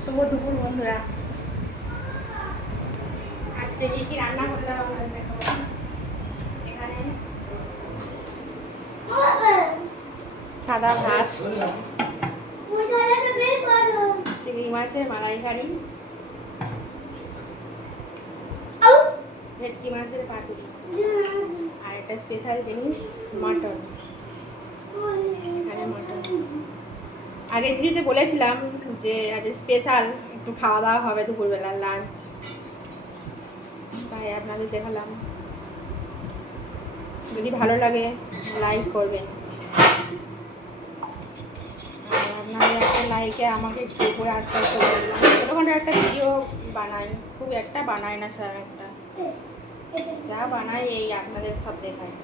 শুভ দুপুর বন্ধুরা। আজকে কি রান্না করলাম এখানে সাদা ভাত, চিংড়ি মাছের মালাইকারি, ভেটকি মাছের পাতুরি আর একটা স্পেশাল জিনিস মাটন। এখানে মাটন আগের ভিডিওতে বলেছিলাম যে আজ স্পেশাল একটু খাওয়া দাওয়া হবে দুপুরবেলার লাঞ্চ, তাই আপনাদের দেখালাম। যদি ভালো লাগে লাইক করবেন, আর আপনাদের একটা লাইকে আমাকে একটু উপরে আস্তে আস্তে বললাম। ছোটোখাটো একটা ভিডিও বানাই, খুব একটা বানাই না, স্যার একটা যা বানাই এই আপনাদের সব দেখায়।